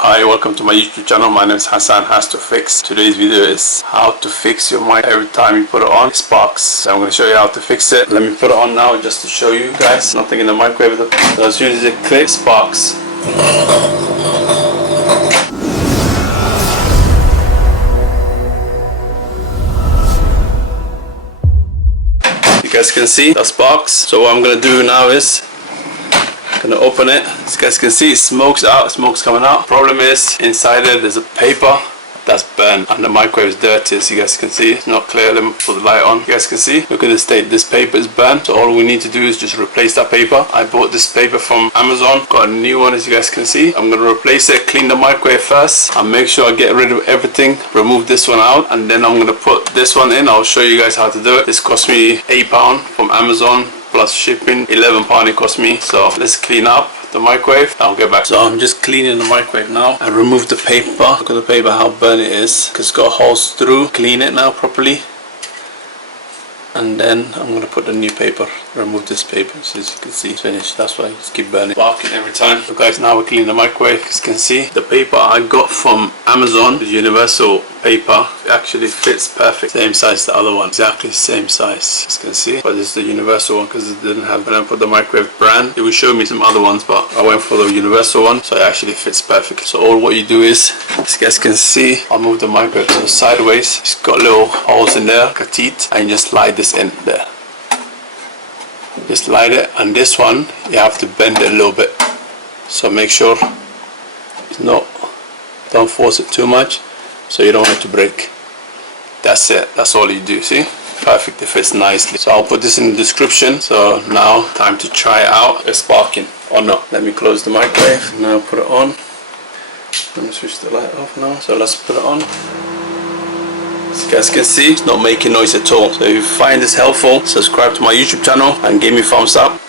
Hi, welcome to my YouTube channel. My name is Hassan Has to Fix. Today's video is how to fix your mic every time you put it on. It sparks. So I'm going to show you how to fix it. Let me put it on now just to show you guys. Nothing in the microwave. So as soon as it clicks, sparks. You guys can see the sparks. So what I'm going to do now is gonna open it. As you guys can see, it smokes out, smoke's coming out. Problem is, inside it there's a paper that's burnt and the microwave is dirty. As you guys can see, it's not clear. Let me put the light on. You guys can see, look at the state. This paper is burnt, so all we need to do is just replace that paper. I bought this paper from Amazon, got a new one. As you guys can see, I'm gonna replace it, clean the microwave first, and make sure I get rid of everything, remove this one out, and then I'm gonna put this one in. I'll show you guys how to do it. This cost me £8 from Amazon plus shipping. £11 it cost me. So let's clean up the microwave. I'll get back. So I'm just cleaning the microwave now. I removed the paper. Look at the paper, how burnt it is, because it's got holes through. Clean it now properly, and then I'm gonna put the new paper. Remove this paper. So as you can see, it's finished. That's why I just keep burning, barking every time. So guys, now we're cleaning the microwave. As you can see, the paper I got from Amazon, the universal paper, it actually fits perfect. Same size as the other one, exactly same size, as you can see. But this is the universal one because it didn't have, when I put the microwave brand, it would show me some other ones, but I went for the universal one, so it actually fits perfect. So all what you do is, as you guys can see, I'll move the microwave so sideways. It's got little holes in there, like a teeth, and you just slide this in there. Just slide it, and this one you have to bend it a little bit. So make sure it's not, don't force it too much, so you don't want it to break. That's it. That's all you do. See? Perfect. It fits nicely. So I'll put this in the description. So now time to try it out. It's sparking or not. Let me close the microwave. Now put it on. Let me switch the light off now. So let's put it on. As you guys can see, it's not making noise at all. So if you find this helpful, subscribe to my YouTube channel and give me a thumbs up.